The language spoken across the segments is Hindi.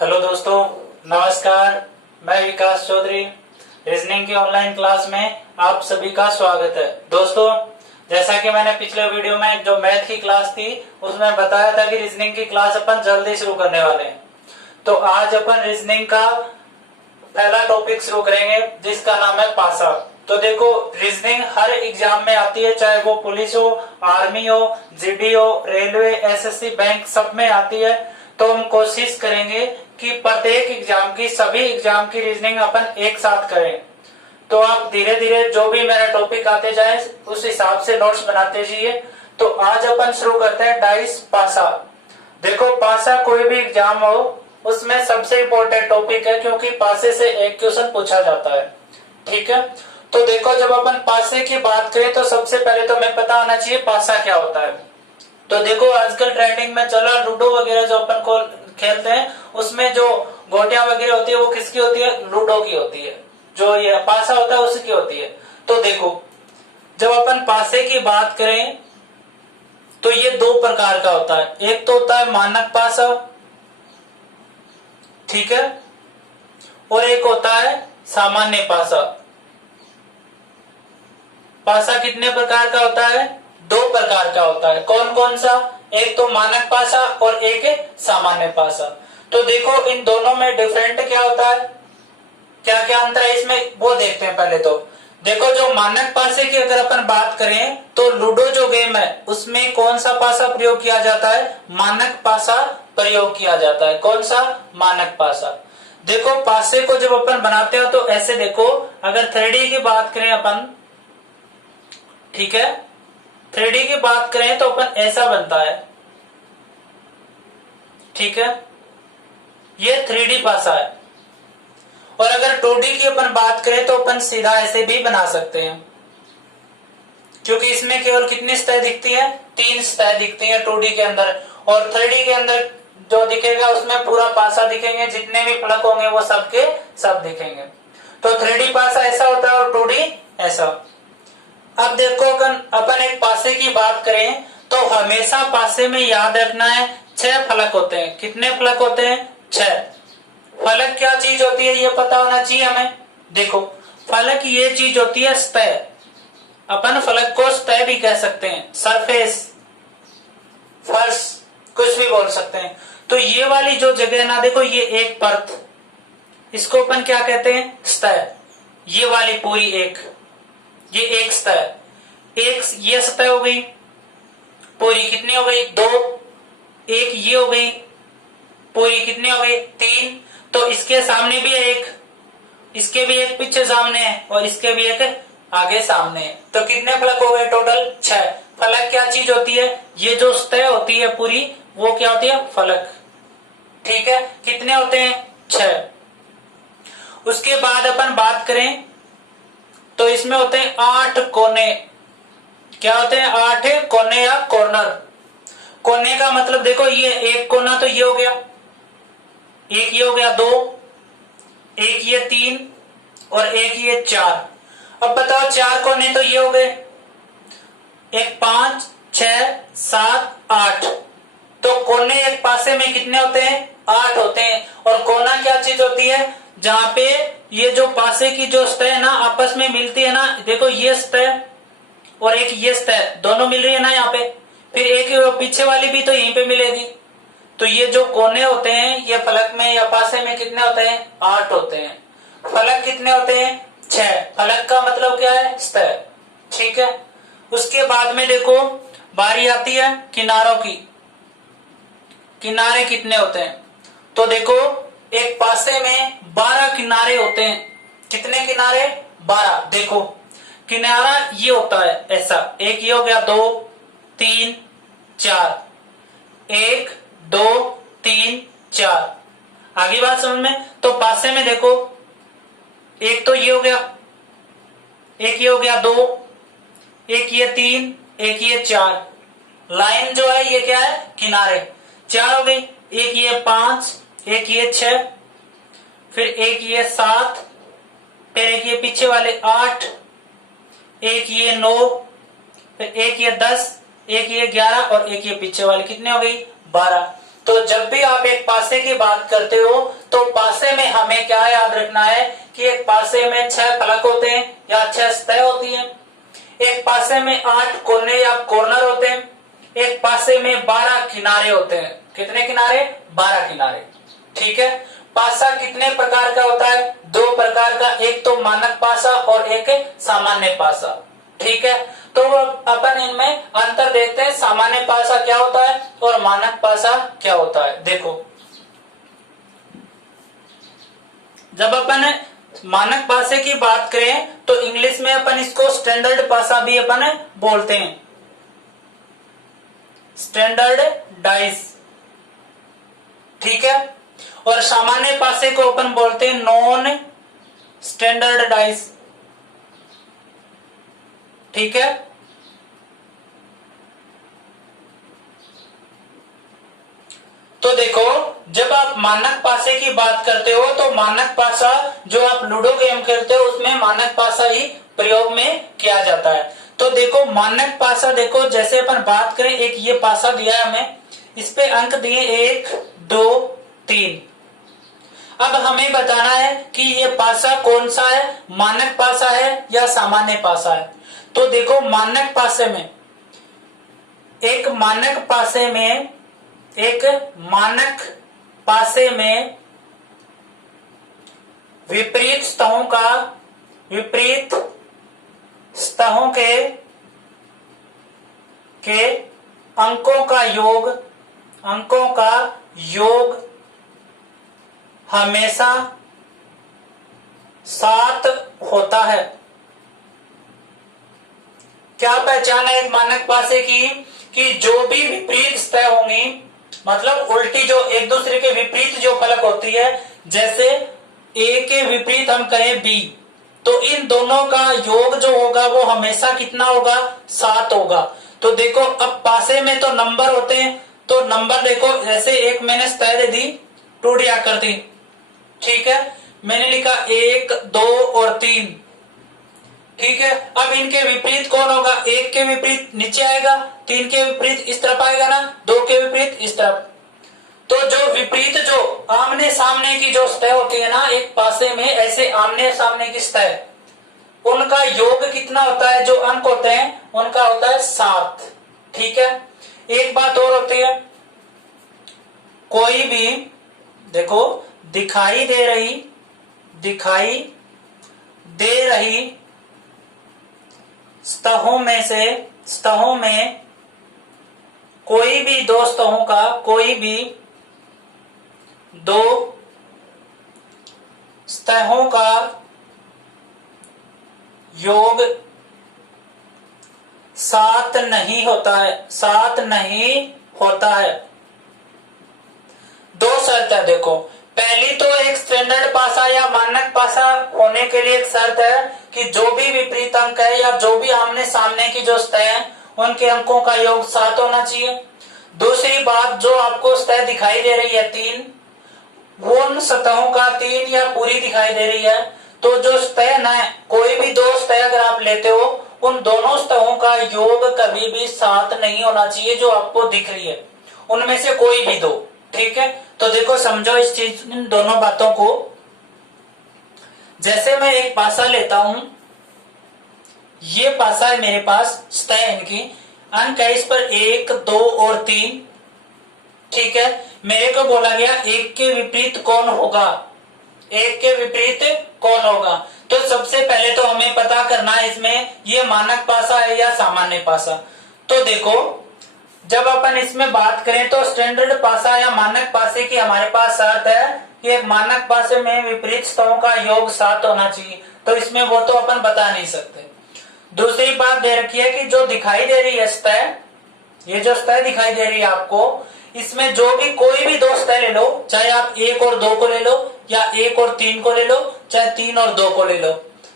हेलो दोस्तों, नमस्कार। मैं विकास चौधरी। रीजनिंग की ऑनलाइन क्लास में आप सभी का स्वागत है। दोस्तों, जैसा कि मैंने पिछले वीडियो में जो मैथ की क्लास थी उसमें बताया था कि रीजनिंग की क्लास अपन जल्दी शुरू करने वाले हैं। तो आज अपन रीजनिंग का पहला टॉपिक शुरू करेंगे जिसका नाम है पासा। तो देखो, रीजनिंग हर एग्जाम में आती है, चाहे वो पुलिस हो, आर्मी हो, जीडी हो, रेलवे, एसएससी, बैंक, सब में आती है। तो हम कोशिश करेंगे कि प्रत्येक एग्जाम की, सभी एग्जाम की रीजनिंग अपन एक साथ करें। तो आप धीरे धीरे जो भी मेरा टॉपिक आते जाए उस हिसाब से नोट्स बनाते जाइए। तो आज अपन शुरू करते हैं डाइस पासा। देखो, पासा कोई भी एग्जाम हो उसमें सबसे इम्पोर्टेंट टॉपिक है, क्योंकि पासे से एक क्वेश्चन पूछा जाता है। ठीक है, तो देखो, जब अपन पासे की बात करें तो सबसे पहले तो हमें पता होना चाहिए पासा क्या होता है। तो देखो, आजकल ट्रेंडिंग में चला लूडो वगैरह जो अपन को खेलते हैं, उसमें जो गोटियां वगैरह होती है वो किसकी होती है? लूडो की होती है। जो ये पासा होता है उसकी होती है। तो देखो, जब अपन पासे की बात करें तो ये दो प्रकार का होता है। एक तो होता है मानक पासा, ठीक है, और एक होता है सामान्य पासा। पासा कितने प्रकार का होता है? दो प्रकार का होता है। कौन कौन सा? एक तो मानक पासा और एक सामान्य पासा। तो देखो, इन दोनों में डिफरेंट क्या होता है, क्या क्या अंतर है इसमें, वो देखते हैं। पहले तो देखो, जो मानक पासे की अगर अपन बात करें तो लूडो जो गेम है उसमें कौन सा पासा प्रयोग किया जाता है? मानक पासा प्रयोग किया जाता है। कौन सा? मानक पासा। देखो, पासे को जब अपन बनाते हो तो ऐसे देखो, अगर 3D की बात करें अपन, ठीक है, 3D की बात करें तो अपन ऐसा बनता है, ठीक है, ये 3D पासा है। और अगर 2D की अपन बात करें तो अपन सीधा ऐसे भी बना सकते हैं, क्योंकि इसमें केवल कितनी सतह दिखती है? 3 सतह दिखती है 2D के अंदर। और 3D के अंदर जो दिखेगा उसमें पूरा पासा दिखेंगे, जितने भी फलक होंगे वो सबके सब दिखेंगे। तो 3D पासा ऐसा होता है और 2D ऐसा। अब देखो, अगर अपन एक पासे की बात करें तो हमेशा पासे में याद रखना है 6 फलक होते हैं। कितने फलक होते हैं? 6। फलक क्या चीज होती है ये पता होना चाहिए हमें। देखो, फलक ये चीज होती है सतह। अपन फलक को सतह भी कह सकते हैं, सरफेस, फर्श, कुछ भी बोल सकते हैं। तो ये वाली जो जगह है ना, देखो, ये एक परत, इसको अपन क्या कहते हैं? सतह। ये वाली पूरी ये एक सतह, एक ये सतह हो गई पूरी, कितनी हो गई? 2। एक ये हो गई पूरी, कितनी हो गई? 3। तो इसके सामने भी एक, इसके भी एक पीछे सामने है और इसके भी एक आगे सामने है। तो कितने फलक हो गए टोटल? 6। फलक क्या चीज होती है? ये जो सतह होती है पूरी, वो क्या होती है? फलक। ठीक है, कितने होते हैं? 6। उसके बाद अपन बात करें तो इसमें होते हैं 8 कोने। क्या होते हैं? 8 कोने या कॉर्नर। कोने का मतलब देखो, ये एक कोना तो ये हो गया, एक ये हो गया 2, एक ये 3 और एक ये 4। अब बताओ, 4 कोने तो ये हो गए, एक 5, 6, 7, 8। तो कोने एक पासे में कितने होते हैं? 8 होते हैं। और कोना क्या चीज होती है? जहां पे ये जो पासे की जो सतह है ना आपस में मिलती है ना, देखो, ये सतह और एक ये सतह दोनों मिल रही है ना यहाँ पे, फिर एक पीछे वाली भी तो यहीं पे मिलेगी। तो ये जो कोने होते हैं ये फलक में या पासे में कितने होते हैं? 8 होते हैं। फलक कितने होते हैं? 6। फलक का मतलब क्या है? सतह। ठीक है, उसके बाद में देखो, बारी आती है किनारों की। किनारे कितने होते हैं? तो देखो, एक पासे में 12 किनारे होते हैं। कितने किनारे? 12। देखो, किनारा ये होता है ऐसा, एक ये हो गया, 2, 3, 4, 1, 2, 3, 4। आगे बात समझ में? तो पासे में देखो, एक तो ये हो गया, एक ये हो गया 2, एक ये 3, एक ये 4। लाइन जो है ये क्या है? किनारे। 4 हो गई, एक ये 5, एक ये 6, फिर एक ये 7, फिर एक ये पीछे वाले 8, एक ये 9, फिर एक ये 10, एक ये 11 और एक ये पीछे वाले, कितने हो गई? 12। तो जब भी आप एक पासे की बात करते हो तो पासे में हमें क्या याद रखना है कि एक पासे में 6 फलक होते हैं या 6 सतह होती हैं, एक पासे में 8 कोने या कॉर्नर होते हैं, एक पासे में 12 किनारे होते हैं। कितने किनारे? 12 किनारे। ठीक है। पासा कितने प्रकार का होता है? 2 प्रकार का, एक तो मानक पासा और एक सामान्य पासा। ठीक है। तो अपन इनमें अंतर देखते हैं, सामान्य पासा क्या होता है और मानक पासा क्या होता है। देखो, जब अपन मानक पासे की बात करें तो इंग्लिश में अपन इसको स्टैंडर्ड पासा भी अपन बोलते हैं, स्टैंडर्डाइज। ठीक है। और सामान्य पासे को अपन बोलते हैं नॉन स्टैंडर्डाइज। ठीक है। तो देखो, जब आप मानक पासे की बात करते हो तो मानक पासा जो आप लूडो गेम खेलते हो उसमें मानक पासा ही प्रयोग में किया जाता है। तो देखो मानक पासा, देखो जैसे अपन बात करें, एक ये पासा दिया है हमें, इस पे अंक दिए 1 2 3। अब हमें बताना है कि ये पासा कौन सा है, मानक पासा है या सामान्य पासा है। तो देखो मानक पासे में, एक मानक पासे में विपरीत स्तहों के अंकों का योग हमेशा 7 होता है। क्या पहचान है एक मानक पासे की? कि जो भी विपरीत सतह होंगी, मतलब उल्टी, जो एक दूसरे के विपरीत जो फलक होती है, जैसे ए के विपरीत हम कहें बी, तो इन दोनों का योग जो होगा वो हमेशा कितना होगा? 7 होगा। तो देखो अब पासे में तो नंबर होते हैं, तो नंबर देखो, जैसे एक मैंने सतह दे दी 2D आकृति। ठीक है। मैंने लिखा 1 2 और 3। ठीक है। अब इनके विपरीत कौन होगा? 1 के विपरीत नीचे आएगा, 3 के विपरीत इस तरफ आएगा ना, 2 के विपरीत इस तरफ। तो जो विपरीत, जो आमने सामने की जो सतह होती है ना एक पासे में, ऐसे आमने सामने की सतह, उनका योग कितना होता है? जो अंक होते हैं उनका होता है 7। ठीक है। एक बात और होती है, कोई भी देखो दिखाई दे रही स्तहों में कोई भी दो स्तहों का योग 7 नहीं होता है। 2 शर्त है। देखो, पहली तो एक स्टैंडर्ड पासा या मानक पासा होने के लिए एक शर्त है कि जो भी विपरीत अंक है या जो भी आमने सामने की जो सतह है उनके अंकों का योग 7 होना चाहिए। दूसरी बात, जो आपको सतह दिखाई दे रही है 3, वो उन सतहों का 3 या पूरी दिखाई दे रही है, तो जो सतह ना, कोई भी 2 सतह अगर आप लेते हो, उन दोनों सतहों का योग कभी भी 7 नहीं होना चाहिए जो आपको दिख रही है, उनमें से कोई भी 2। ठीक है। तो देखो समझो इस चीज, इन दोनों बातों को। जैसे मैं एक पासा लेता हूं, ये पासा है मेरे पास, सतह इनकी, अंक है इस पर 1 2 और 3। ठीक है। मेरे को बोला गया 1 के विपरीत कौन होगा, तो सबसे पहले तो हमें पता करना है इसमें ये मानक पासा है या सामान्य पासा। तो देखो, जब अपन इसमें बात करें तो स्टैंडर्ड पासा या मानक पासे की हमारे पास शर्त है कि एक मानक पासे में विपरीत स्तहों का योग 7 होना चाहिए, तो इसमें वो तो अपन बता नहीं सकते। दूसरी बात दे रखी है कि जो दिखाई दे रही है सतह, ये जो सतह दिखाई दे रही है आपको, इसमें जो भी कोई भी 2 सतह ले लो, चाहे आप 1 और 2 को ले लो या 1 और 3 को ले लो, चाहे 3 और 2 को ले लो,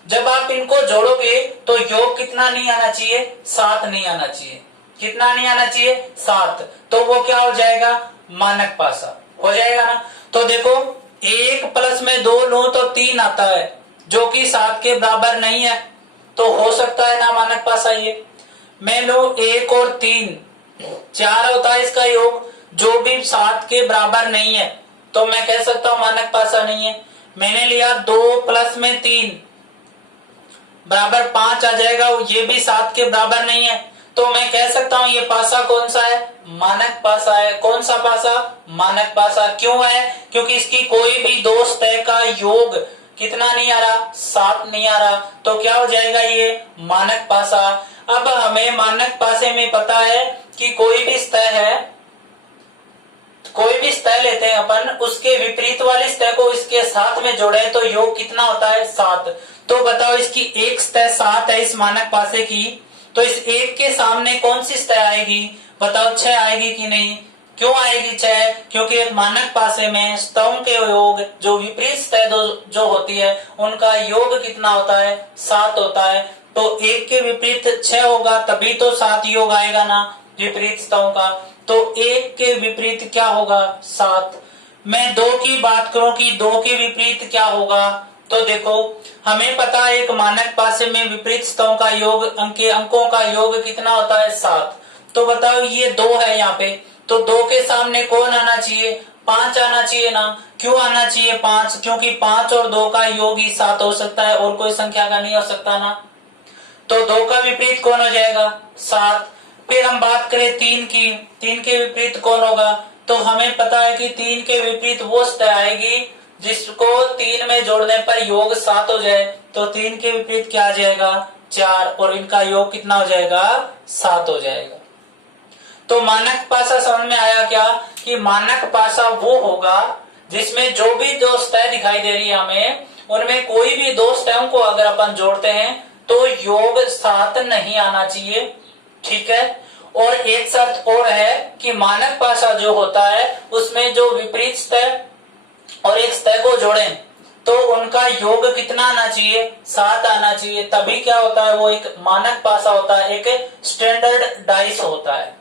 जब आप इनको जोड़ोगे तो योग कितना नहीं आना चाहिए? 7 नहीं आना चाहिए। कितना नहीं आना चाहिए? 7। तो वो क्या हो जाएगा? मानक पासा हो जाएगा ना। तो देखो 1 प्लस में 2 लो तो 3 आता है, जो कि 7 के बराबर नहीं है, तो हो सकता है ना मानक पासा ये। मैं लो 1 और 3, 4 होता है इसका योग, जो भी 7 के बराबर नहीं है तो मैं कह सकता हूं मानक पासा नहीं है। मैंने लिया 2 प्लस में 3 बराबर 5 आ जाएगा, ये भी 7 के बराबर नहीं है तो मैं कह सकता हूं ये पासा कौन सा है, मानक पासा है। कौन सा पासा, मानक पासा। क्यों है, क्योंकि इसकी कोई भी दो सतह का योग कितना नहीं आ रहा, 7 नहीं आ रहा, तो क्या हो जाएगा ये मानक पासा। अब हमें मानक पासे में पता है कि कोई भी सतह है, कोई भी सतह लेते हैं अपन, उसके विपरीत वाली सतह को इसके साथ में जोड़े तो योग कितना होता है, 7। तो बताओ इसकी एक सतह 7 है इस मानक पासे की, तो इस एक के सामने कौन सी सतह आएगी, बताओ 6 आएगी कि नहीं। क्यों आएगी 6, क्योंकि एक मानक पासे में सतहों के योग जो विपरीत सतह जो होती है उनका योग कितना होता है, 7 होता है। तो एक के विपरीत 6 होगा तभी तो 7 योग आएगा ना विपरीत सतहों का, तो एक के विपरीत क्या होगा, 7। मैं 2 की बात करूं कि 2 के विपरीत क्या होगा, तो देखो हमें पता है एक मानक पासे में विपरीत सतहों का योग अंकों का योग कितना होता है, 7। तो बताओ ये 2 है यहाँ पे, तो 2 के सामने कौन आना चाहिए, 5 आना चाहिए ना। क्यों आना चाहिए 5, क्योंकि 5 और 2 का योग ही 7 हो सकता है और कोई संख्या का नहीं हो सकता ना। तो 2 का विपरीत कौन हो जाएगा, 7। फिर हम बात करें 3 की, 3 के विपरीत कौन होगा, तो हमें पता है कि 3 के विपरीत वो सतह आएगी जिसको 3 में जोड़ने पर योग 7 हो जाए, तो 3 के विपरीत क्या आ जाएगा, 4, और इनका योग कितना हो जाएगा, 7 हो जाएगा। तो मानक पासा समझ में आया क्या, कि मानक पासा वो होगा जिसमें जो भी दो सतह दिखाई दे रही है हमें, उनमें कोई भी दो सतहों को अगर अपन जोड़ते हैं तो योग 7 नहीं आना चाहिए, ठीक है। और एक शर्त और है कि मानक पासा जो होता है उसमें जो विपरीत सतह और एक सतह को जोड़ें तो उनका योग कितना आना चाहिए, 7 आना चाहिए, तभी क्या होता है वो एक मानक पासा होता है, एक स्टैंडर्ड डाइस होता है।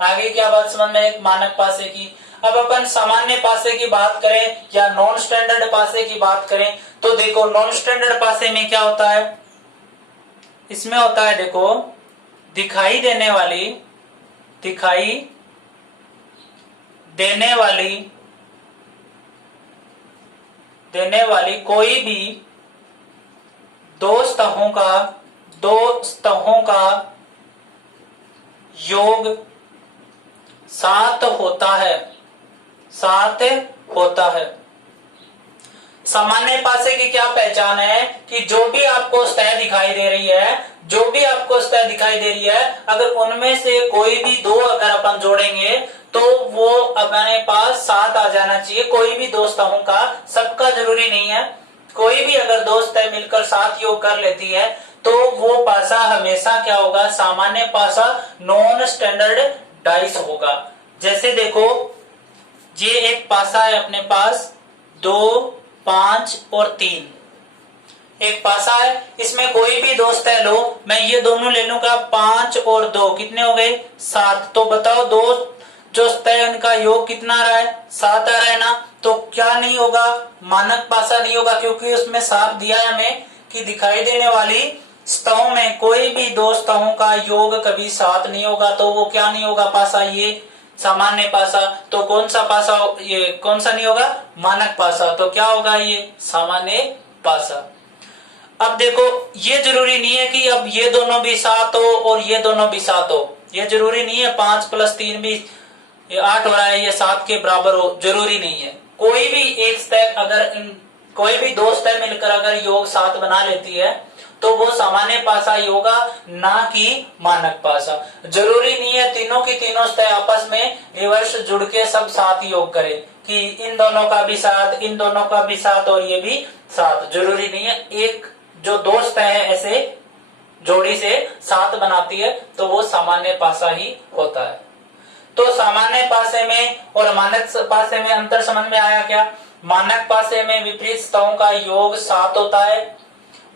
आगे क्या बात समझ में, एक मानक पासे की। अब अपन सामान्य पासे की बात करें या नॉन स्टैंडर्ड पासे की बात करें, तो देखो नॉन स्टैंडर्ड पासे में क्या होता है, इसमें होता है देखो दिखाई देने वाली कोई भी दो सतहों का योग 7 होता है, 7 होता है। सामान्य पासे की क्या पहचान है कि जो भी आपको सतह दिखाई दे रही है, अगर उनमें से कोई भी दो अगर अपन जोड़ेंगे तो वो अपने पास 7 आ जाना चाहिए। कोई भी दो सतहों का, सबका जरूरी नहीं है, कोई भी अगर दो सतह मिलकर 7 योग कर लेती है तो वो पासा हमेशा क्या होगा, सामान्य पासा नॉन स्टैंडर्ड डाइस होगा। जैसे देखो ये एक पासा है अपने पास 2, 5 और 3, एक पासा है, इसमें कोई भी दो सतह लो, मैं ये दोनों ले लूंगा, 5 और 2 कितने हो गए, 7। तो बताओ दो जो सतह उनका योग कितना आ रहा है, 7 आ रहा है ना। तो क्या नहीं होगा, मानक पासा नहीं होगा, क्योंकि उसमें साफ दिया है हमें कि दिखाई देने वाली सतहों में कोई भी दो सतहों का योग कभी 7 नहीं होगा, तो वो क्या नहीं होगा पासा, ये सामान्य पासा। तो कौन सा पासा, ये कौन सा नहीं होगा, मानक पासा। तो क्या होगा, ये सामान्य पासा। अब देखो ये जरूरी नहीं है कि अब ये दोनों भी 7 हो और ये दोनों भी 7 हो, ये जरूरी नहीं है 5 + 3 भी 8 हो रहा है, ये 7 के बराबर हो, जरूरी नहीं है। कोई भी एक सतह अगर कोई भी दो सतह मिलकर अगर योग 7 बना लेती है तो वो सामान्य पासा ही होगा, ना कि मानक पासा। जरूरी नहीं है तीनों की तीनों सतह आपस में रिवर्स जुड़ के सब 7 योग करे, कि इन दोनों का भी 7, इन दोनों का भी 7 और ये भी 7, जरूरी नहीं है। एक जो दो सतह है ऐसे जोड़ी से 7 बनाती है तो वो सामान्य पासा ही होता है। तो सामान्य पासे में और मानक पासे में अंतर समझ में आया क्या। मानक पासे में विपरीत सतहों का योग 7 होता है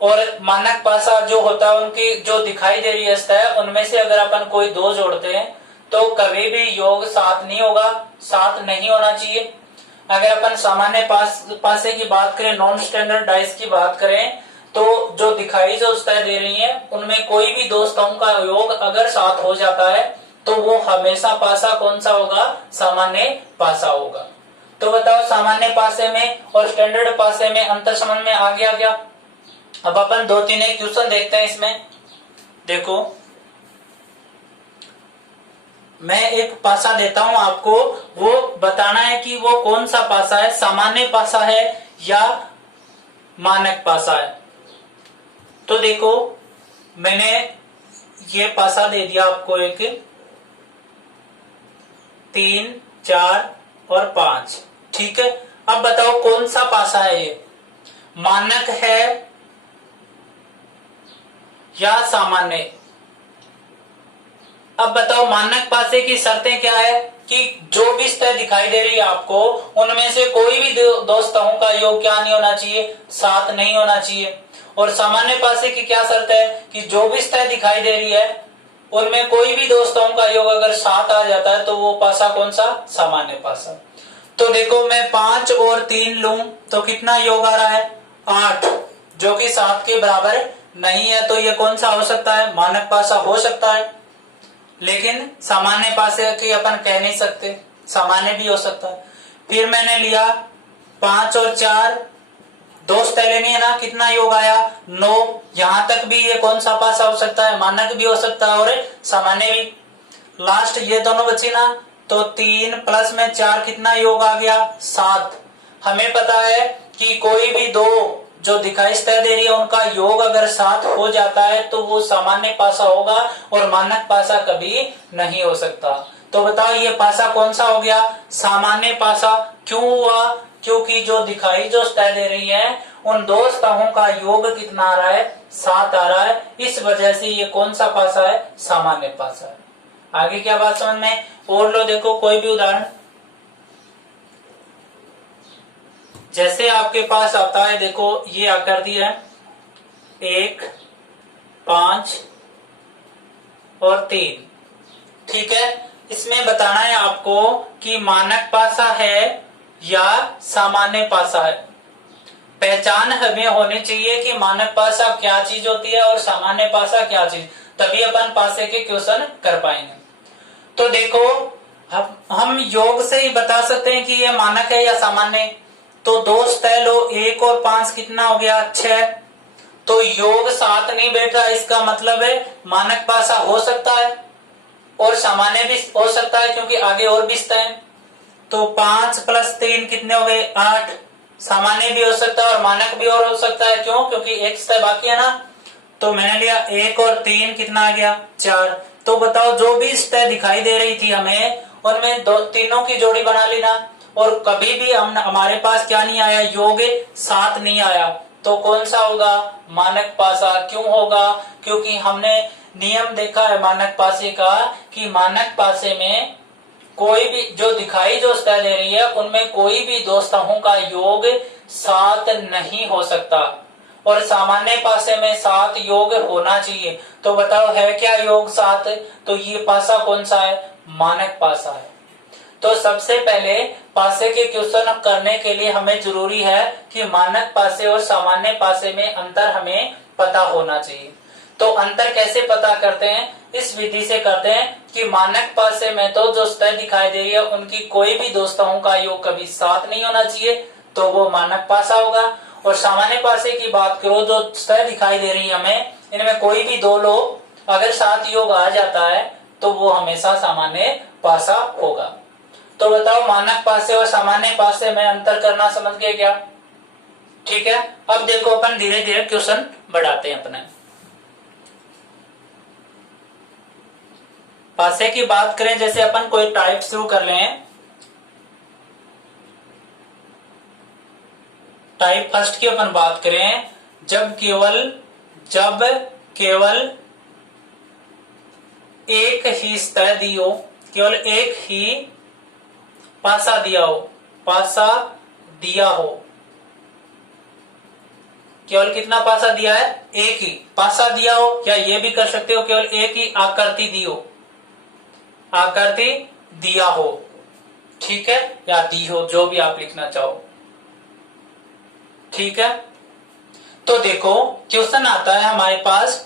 और मानक पासा जो होता है उनकी जो दिखाई दे रही है सतह, उनमें से अगर अपन कोई दो जोड़ते हैं तो कभी भी योग 7 नहीं होगा, 7 नहीं होना चाहिए। अगर अपन सामान्य पासे की बात करें, नॉन स्टैंडर्ड डाइस की बात करें, तो जो दिखाई जो सतह दे रही है उनमें कोई भी दो सतहों का योग अगर 7 हो जाता है तो वो हमेशा पासा कौन सा होगा, सामान्य पासा होगा। तो बताओ सामान्य पासे में और स्टैंडर्ड पासे में अंतर समझ में आ गया क्या? अब अपन 2-3 एक क्वेश्चन देखते हैं इसमें। देखो मैं एक पासा देता हूं आपको, वो बताना है कि वो कौन सा पासा है, सामान्य पासा है या मानक पासा है। तो देखो मैंने ये पासा दे दिया आपको, एक 3, 4 और 5, ठीक है। अब बताओ कौन सा पासा है, ये मानक है या सामान्य? अब बताओ मानक पासे की शर्तें क्या है कि जो भी सतह दिखाई दे रही है आपको, उनमें से कोई भी दो सतहों का योग क्या नहीं होना चाहिए, 7 नहीं होना चाहिए। और सामान्य पासे की क्या शर्त है कि जो भी सतह दिखाई दे रही है उनमें कोई भी दो सतहों का योग अगर 7 आ जाता है तो वो पासा कौन सा, सामान्य पासा। तो देखो मैं 5 और 3 लूं तो कितना योग आ रहा है, 8, जो कि 7 के बराबर नहीं है। तो ये कौन सा हो सकता है, मानक पासा हो सकता है। लेकिन सामान्य पासे की अपन कह नहीं सकते, सामान्य भी हो सकता है। फिर मैंने लिया 5 और 4, दो सतह लेनी है ना, कितना योग आया, 9। यहां तक भी ये कौन सा पासा हो सकता है, मानक भी हो सकता है और सामान्य भी। लास्ट ये दोनों बची ना, तो 3 प्लस में 4 कितना योग आ गया, 7। हमें पता है कि कोई भी दो जो दिखाई सतह दे रही है उनका योग अगर 7 हो जाता है तो वो सामान्य पासा होगा और मानक पासा कभी नहीं हो सकता। तो बताओ ये पासा कौन सा हो गया, सामान्य पासा। क्यों हुआ, क्योंकि जो दिखाई जो सतह दे रही है उन दो सतहों का योग कितना आ रहा है, 7 आ रहा है। इस वजह से ये कौन सा पासा है, सामान्य पासा है। आगे क्या बात समझ में और लो। देखो कोई भी उदाहरण, जैसे आपके पास आता है, देखो ये आकृति है 1, 5 और 3, ठीक है। इसमें बताना है आपको कि मानक पासा है या सामान्य पासा है। पहचान हमें होनी चाहिए कि मानक पासा क्या चीज होती है और सामान्य पासा क्या चीज, तभी अपन पासे के क्वेश्चन कर पाएंगे। तो देखो हम योग से ही बता सकते हैं कि ये मानक है या सामान्य। तो दो सतह लो, 1 और 5 कितना हो गया, 6। तो योग 7 नहीं बैठ रहा, इसका मतलब है मानक पासा हो सकता है और सामान्य भी हो सकता है क्योंकि आगे और भी सतह है। तो 5 प्लस 3 कितने हो गए, 8। सामान्य भी हो सकता है और मानक भी और हो सकता है, क्यों, क्योंकि एक सतह बाकी है ना। तो मैंने लिया 1 और 3 कितना आ गया, 4। तो बताओ जो भी सतह दिखाई दे रही थी हमें, उनमें तीनों की जोड़ी बना ली ना, और कभी भी हमारे पास क्या नहीं आया, योग 7 नहीं आया। तो कौन सा होगा, मानक पासा। क्यों होगा, क्योंकि हमने नियम देखा है मानक पासे का कि मानक पासे में कोई भी जो दिखाई जो सतह दे रही है उनमें कोई भी दो सतहों का योग 7 नहीं हो सकता और सामान्य पासे में 7 योग होना चाहिए। तो बताओ है क्या योग 7, तो ये पासा कौन सा है, मानक पासा है। तो सबसे पहले पासे के क्वेश्चन करने के लिए हमें जरूरी है कि मानक पासे और सामान्य पासे में अंतर हमें पता होना चाहिए। तो अंतर कैसे पता करते हैं, इस विधि से करते हैं कि मानक पासे में तो जो सतह दिखाई दे रही है उनकी कोई भी दो सतहों का योग कभी 7 नहीं होना चाहिए, तो वो मानक पासा होगा। और सामान्य पासे की बात करो, जो सतह दिखाई दे रही है हमें, इनमें कोई भी दो लो अगर 7 योग आ जाता है तो वो हमेशा सामान्य पासा होगा। तो बताओ मानक पासे और सामान्य पासे में अंतर करना समझ गए क्या, ठीक है। अब देखो अपन धीरे धीरे क्वेश्चन बढ़ाते हैं अपने। पासे की बात करें, जैसे अपन कोई टाइप शुरू कर लें, टाइप फर्स्ट की अपन बात करें, जब केवल एक ही सतह दी हो, केवल एक ही पासा दिया हो, पासा दिया हो, केवल कितना पासा दिया है, एक ही पासा दिया हो, या ये भी कर सकते हो केवल एक ही आकृति दी हो, आकृति दिया हो, ठीक है, या दी हो, जो भी आप लिखना चाहो, ठीक है। तो देखो क्वेश्चन आता है हमारे पास,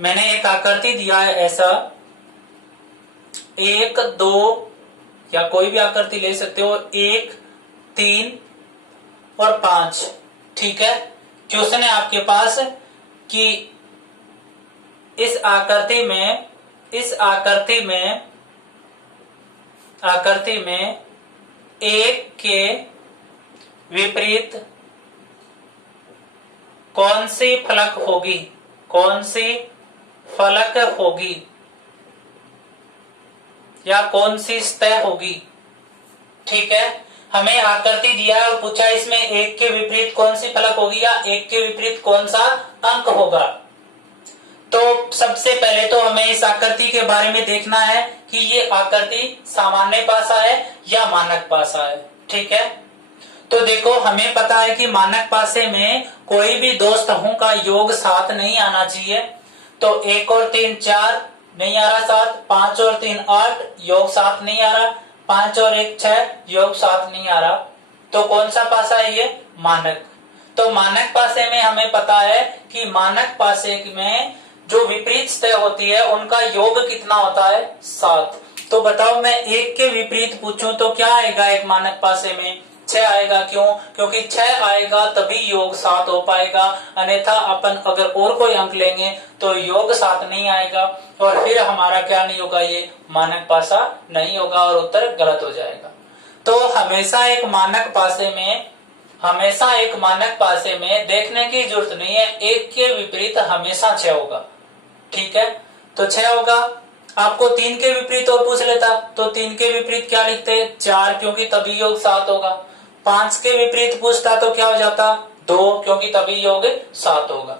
मैंने एक आकृति दिया है ऐसा, 1 2 या कोई भी आकृति ले सकते हो, 1 3 और 5। ठीक है, क्वेश्चन है आपके पास कि इस आकृति में 1 के विपरीत कौन सी फलक होगी या कौन सी सतह होगी। ठीक है, हमें आकृति दिया और पूछा इसमें 1 के विपरीत कौन सी फलक होगी या 1 के विपरीत कौन सा अंक होगा। तो सबसे पहले तो हमें इस आकृति के बारे में देखना है कि ये आकृति सामान्य पासा है या मानक पासा है। ठीक है, तो देखो हमें पता है कि मानक पासे में कोई भी दो स्तंभों का योग 7 नहीं आना चाहिए। तो 1 और 3 4 नहीं आ रहा 7, 5 और 3 8 योग 7 नहीं आ रहा, 5 और 1 6 योग 7 नहीं आ रहा। तो कौन सा पासा है ये? मानक। तो मानक पासे में हमें पता है कि मानक पासे में जो विपरीत सतह होती है उनका योग कितना होता है? 7। तो बताओ मैं 1 के विपरीत पूछूं तो क्या आएगा एक मानक पासे में? 6 आएगा। क्यों? क्योंकि 6 आएगा तभी योग 7 हो पाएगा, अन्यथा अपन अगर और कोई अंक लेंगे तो योग 7 नहीं आएगा और फिर हमारा क्या नहीं होगा? ये मानक पासा नहीं होगा और उत्तर गलत हो जाएगा। तो हमेशा एक मानक पासे में देखने की जरूरत नहीं है, 1 के विपरीत हमेशा 6 होगा। ठीक है, तो 6 होगा। आपको 3 के विपरीत और पूछ लेता तो 3 के विपरीत क्या लिखते? 4, क्योंकि तभी योग 7 होगा। 5 के विपरीत पूछता तो क्या हो जाता? 2, क्योंकि तभी योग 7 होगा।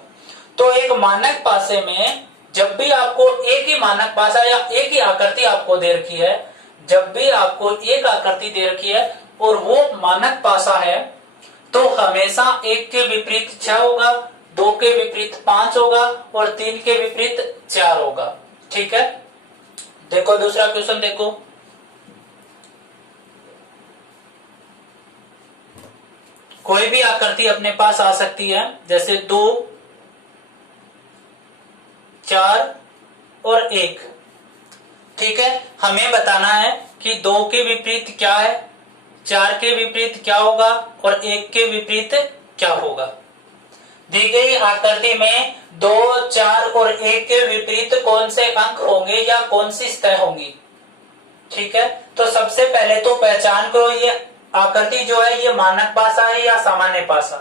तो एक मानक पासे में जब भी आपको एक ही मानक पासा या एक ही आकृति आपको दे रखी है, जब भी आपको एक आकृति दे रखी है और वो मानक पासा है, तो हमेशा 1 के विपरीत 6 होगा, 2 के विपरीत 5 होगा और 3 के विपरीत 4 होगा। ठीक है, देखो दूसरा क्वेश्चन देखो। कोई भी आकृति अपने पास आ सकती है, जैसे 2 4 और 1। ठीक है, हमें बताना है कि 2 के विपरीत क्या है, 4 के विपरीत क्या होगा और 1 के विपरीत क्या होगा। दी गई आकृति में 2 4 और 1 के विपरीत कौन से अंक होंगे या कौन सी सतह होंगी। ठीक है, तो सबसे पहले तो पहचान करो ये आकृति जो है ये मानक पासा है या सामान्य पासा।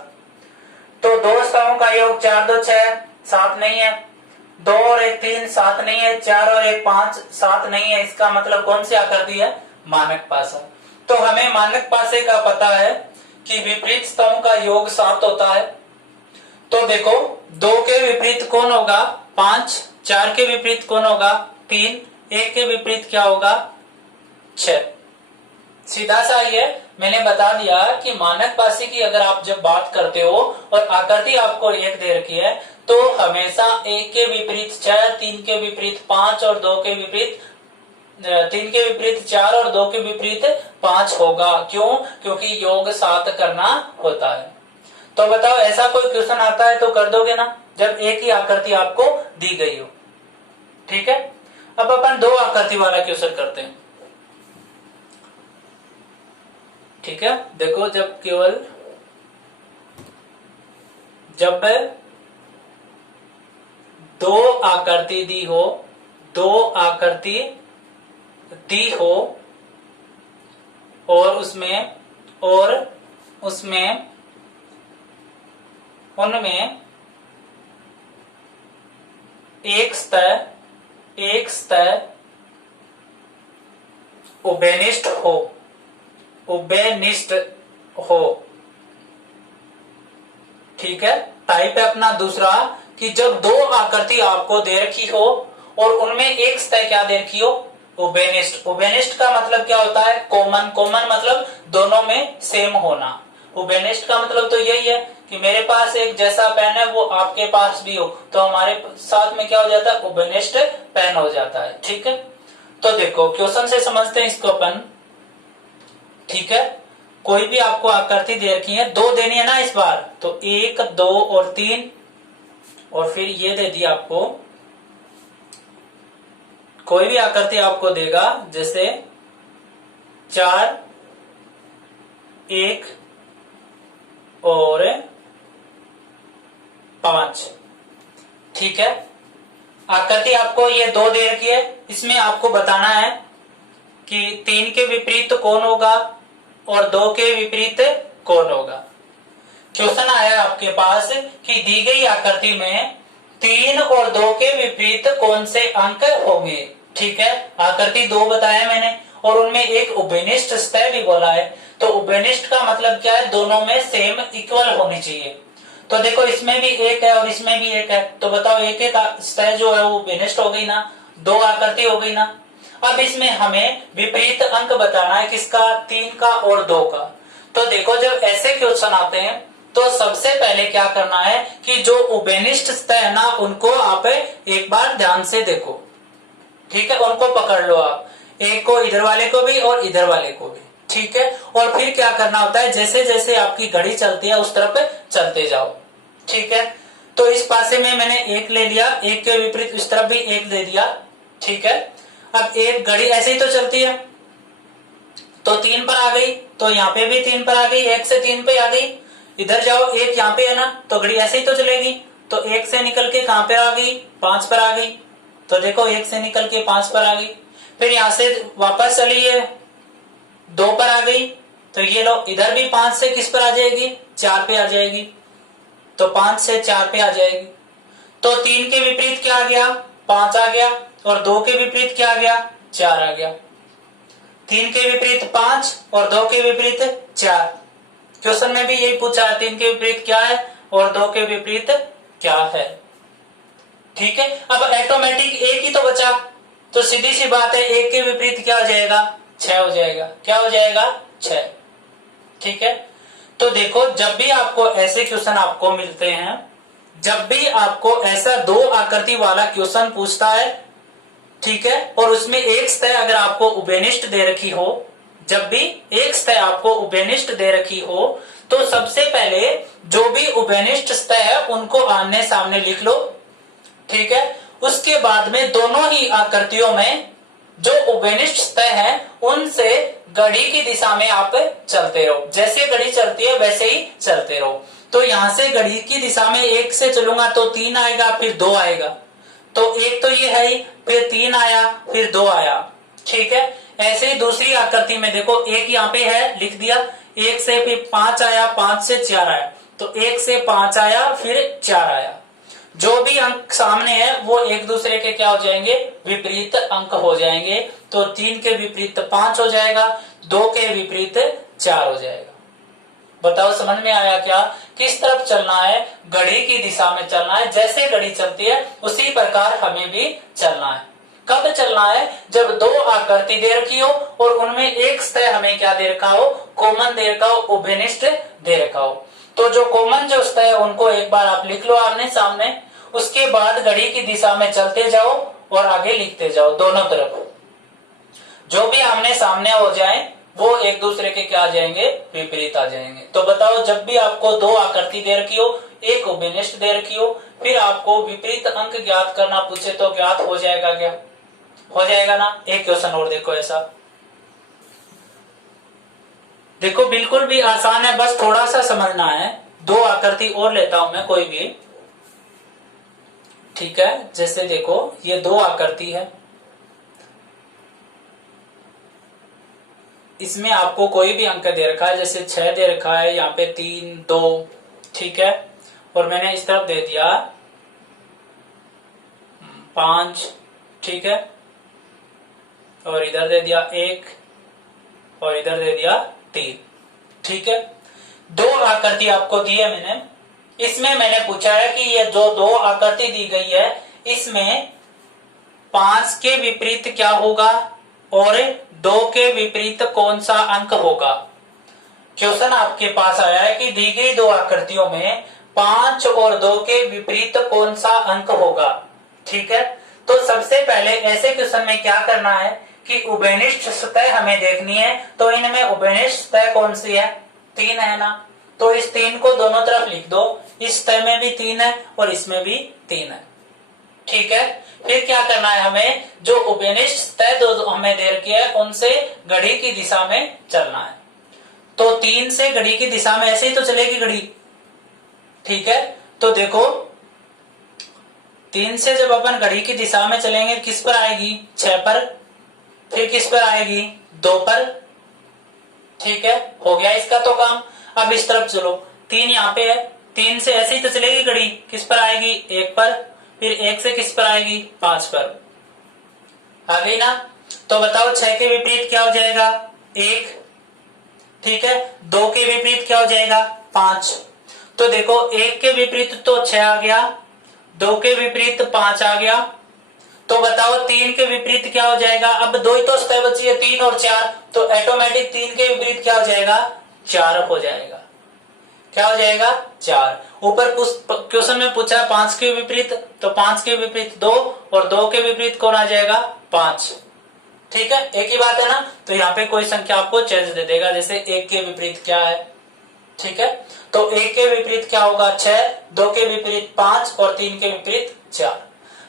तो 2 स्तंभों का योग 4 2 6 7 नहीं है, 2 और 1 3 7 नहीं है, 4 और 1 5 7 नहीं है। इसका मतलब कौन सी आकृति है? मानक पासा। तो हमें मानक पासे का पता है कि विपरीत स्तंभ का योग 7 होता है। तो देखो 2 के विपरीत कौन होगा? 5, 4 के विपरीत कौन होगा? 3, 1 के विपरीत क्या होगा? 6। सीधा सा ये मैंने बता दिया कि मानक पासे की अगर आप जब बात करते हो और आकृति आपको एक दे रखी है तो हमेशा 1 के विपरीत 6, 3 के विपरीत 5 और 2 के विपरीत 3 के विपरीत 4 और 2 के विपरीत 5 होगा। क्यों? क्योंकि योग 7 करना होता है। तो बताओ ऐसा कोई क्वेश्चन आता है तो कर दोगे ना, जब एक ही आकृति आपको दी गई हो। ठीक है, अब अपन 2 आकृति वाला क्वेश्चन करते हैं। ठीक है, देखो जब 2 आकृति दी हो, 2 आकृति दी हो और उनमें एक सतह उभयनिष्ठ हो। ठीक है, टाइप है अपना दूसरा कि जब 2 आकृति आपको दे रखी हो और उनमें एक सतह क्या दे रखी हो? उभयनिष्ठ। उभयनिष्ठ का मतलब क्या होता है? कॉमन। कॉमन मतलब दोनों में सेम होना। उभयनिष्ठ का मतलब तो यही है कि मेरे पास एक जैसा पेन है वो आपके पास भी हो, तो हमारे साथ में क्या हो जाता है? उभयनिष्ठ पेन हो जाता है। ठीक है, तो देखो क्वेश्चन से समझते हैं इसको अपन। ठीक है, कोई भी आपको आकृति दे रखी है, 2 देनी है ना इस बार, तो 1 2 और 3 और फिर ये दे दिया आपको कोई भी आकृति आपको देगा, जैसे 4, 1 और 5, ठीक है। आकृति आपको ये 2 दे रखी है, इसमें आपको बताना है कि 3 के विपरीत कौन होगा और 2 के विपरीत कौन होगा। क्वेश्चन आया आपके पास कि दी गई आकृति में 3 और 2 के विपरीत कौन से अंक होंगे, ठीक है। आकृति 2 बताया मैंने और उनमें एक उभयनिष्ठ सतह भी बोला है। तो उभयनिष्ठ का मतलब क्या है, दोनों में सेम इक्वल होनी चाहिए। तो देखो इसमें भी 1 है और इसमें भी 1 है, तो बताओ एक एक सतह जो है वो उभयनिष्ठ हो गई ना, 2 आकृति हो गई ना। अब इसमें हमें विपरीत अंक बताना है, किसका, 3 का और 2 का। तो देखो जब ऐसे क्वेश्चन आते हैं तो सबसे पहले क्या करना है कि जो उभयनिष्ठ सतह है ना, उनको आप एक बार ध्यान से देखो, ठीक है। उनको पकड़ लो आप, एक को इधर वाले को भी और इधर वाले को भी, ठीक है। और फिर क्या करना होता है, जैसे जैसे आपकी घड़ी चलती है उस तरफ चलते जाओ, ठीक है। तो इस पासे में मैंने 1 ले लिया, 1 के विपरीत इस तरफ भी 1 दे दिया, ठीक है। अब एक घड़ी ऐसे ही तो चलती है, तो 3 पर आ गई, तो यहाँ पे भी 3 पर आ गई, 1 से 3 पे आ गई। इधर जाओ, 1 यहाँ पे है ना, तो घड़ी ऐसे ही तो चलेगी। तो 1 से निकल के कहां पे आ गई, 5 पर आ गई। तो देखो 1 से निकल के 5 पर आ गई, फिर यहां से वापस चली है, 2 पर आ गई। तो ये लो, इधर भी 5 से किस पर आ जाएगी, 4 पे आ जाएगी। तो 5 से 4 पे आ जाएगी। तो 3 के विपरीत क्या आ गया, 5 आ गया, और 2 के विपरीत क्या आ गया, 4 आ गया। 3 के विपरीत 5 और 2 के विपरीत 4। क्वेश्चन में भी यही पूछा है, 3 के विपरीत क्या है और 2 के विपरीत क्या है, ठीक है। अब ऑटोमेटिक एक ही तो बचा, तो सीधी सी बात है, 1 के विपरीत क्या हो जाएगा, 6 हो जाएगा। क्या हो जाएगा, 6, ठीक है। तो देखो जब भी आपको ऐसे क्वेश्चन आपको मिलते हैं, जब भी आपको ऐसा 2 आकृति वाला क्वेश्चन पूछता है, ठीक है, और उसमें एक सतह अगर आपको उभयनिष्ठ दे रखी हो, जब भी एक सतह आपको उभयनिष्ठ दे रखी हो, तो सबसे पहले जो भी उभयनिष्ठ सतह है उनको आमने सामने लिख लो, ठीक है। उसके बाद में दोनों ही आकृतियों में जो उभयनिष्ठ सतह है उनसे घड़ी की दिशा में आप चलते रहो, जैसे घड़ी चलती है वैसे ही चलते रहो। तो यहां से घड़ी की दिशा में 1 से चलूंगा तो 3 आएगा, फिर 2 आएगा, तो 1 तो ये है ही, फिर 3 आया, फिर 2 आया, ठीक है। ऐसे ही दूसरी आकृति में देखो, 1 यहाँ पे है, लिख दिया, 1 से फिर 5 आया, 5 से 4 आया, तो 1 से 5 आया, फिर 4 आया। जो भी अंक सामने है वो एक दूसरे के क्या हो जाएंगे, विपरीत अंक हो जाएंगे। तो 3 के विपरीत 5 हो जाएगा, 2 के विपरीत 4 हो जाएगा। बताओ समझ में आया क्या, किस तरफ चलना है, घड़ी की दिशा में चलना है। जैसे घड़ी चलती है उसी प्रकार हमें भी चलना है। कब चलना है, जब 2 आकृति दे रखी हो और उनमें एक सतह हमें क्या दे रखा हो, कॉमन दे रखा हो, उभयनिष्ठ दे रखा हो। तो जो कॉमन जो सतह है उनको एक बार आप लिख लो आमने सामने, उसके बाद घड़ी की दिशा में चलते जाओ और आगे लिखते जाओ दोनों तरफ। जो भी आमने सामने हो जाए वो एक दूसरे के क्या आ जाएंगे, विपरीत आ जाएंगे। तो बताओ जब भी आपको 2 आकृति दे रखी हो, एक उभयनिष्ठ दे रखी हो, फिर आपको विपरीत अंक ज्ञात करना पूछे तो ज्ञात हो जाएगा क्या, हो जाएगा ना। एक क्वेश्चन और देखो ऐसा, देखो बिल्कुल भी आसान है, बस थोड़ा सा समझना है। 2 आकृति और लेता हूं मैं कोई भी, ठीक है। जैसे देखो ये 2 आकृति है, इसमें आपको कोई भी अंक दे रखा है, जैसे 6 दे रखा है, यहाँ पे 3, 2, ठीक है। और मैंने इस तरफ दे दिया 5, ठीक है, और इधर दे दिया 1 और इधर दे दिया 3, ठीक है। 2 आकृति आपको दी है मैंने, इसमें मैंने पूछा है कि ये जो 2 आकृति दी गई है इसमें 5 के विपरीत क्या होगा और 2 के विपरीत कौन सा अंक होगा। क्वेश्चन आपके पास आया है कि दी गई 2 आकृतियों में 5 और 2 के विपरीत कौन सा अंक होगा, ठीक है। तो सबसे पहले ऐसे क्वेश्चन में क्या करना है कि उभयनिष्ठ सतह हमें देखनी है, तो इनमें उभयनिष्ठ सतह कौन सी है, 3 है ना। तो इस 3 को दोनों तरफ लिख दो, इस सतह में भी 3 है और इसमें भी 3 है, ठीक है, फिर क्या करना है हमें, जो उभयनिष्ठ तय जो हमें दे रखी है उनसे घड़ी की दिशा में चलना है। तो 3 से घड़ी की दिशा में ऐसे ही तो चलेगी घड़ी, ठीक है। तो देखो 3 से जब अपन घड़ी की दिशा में चलेंगे किस पर आएगी, 6 पर, फिर किस पर आएगी, 2 पर, ठीक है। हो गया इसका तो काम। अब इस तरफ चलो, 3 यहाँ पे है, 3 से ऐसे ही तो चलेगी घड़ी, किस पर आएगी, 1 पर, फिर 1 से किस पर आएगी, 5 पर, आ गई ना। तो बताओ 6 के विपरीत क्या हो जाएगा, 1, ठीक है। 2 के विपरीत क्या हो जाएगा, 5। तो देखो 1 के विपरीत तो 6 आ गया, 2 के विपरीत 5 आ गया। तो बताओ 3 के विपरीत क्या हो जाएगा, अब 2 ही तो स्तर बची है, 3 और 4, तो ऑटोमेटिक 3 के विपरीत क्या हो जाएगा, 4 हो जाएगा। क्या हो जाएगा, 4। ऊपर क्वेश्चन में पूछा 5 के विपरीत, तो 5 के विपरीत 2 और 2 के विपरीत कौन आ जाएगा, 5, ठीक है। एक ही बात है ना। तो यहाँ पे कोई संख्या आपको चेंज दे देगा, जैसे 1 के विपरीत क्या है, ठीक है। तो 1 के विपरीत क्या होगा, 6, 2 के विपरीत 5 और 3 के विपरीत 4।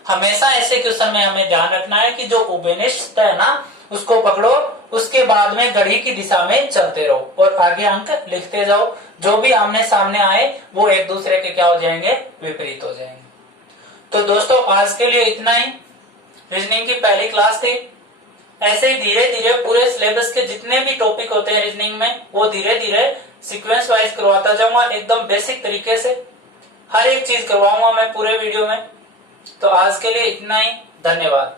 हमेशा ऐसे क्वेश्चन में हमें ध्यान रखना है कि जो उभयनिष्ठ है ना उसको पकड़ो, उसके बाद में घड़ी की दिशा में चलते रहो और आगे अंक लिखते जाओ। जो भी आमने सामने आए वो एक दूसरे के क्या हो जाएंगे, विपरीत हो जाएंगे। तो दोस्तों आज के लिए इतना ही, रीजनिंग की पहली क्लास थी। ऐसे ही धीरे धीरे पूरे सिलेबस के जितने भी टॉपिक होते हैं रीजनिंग में वो धीरे धीरे सीक्वेंस वाइज करवाता जाऊंगा, एकदम बेसिक तरीके से हर एक चीज करवाऊंगा मैं पूरे वीडियो में। तो आज के लिए इतना ही, धन्यवाद।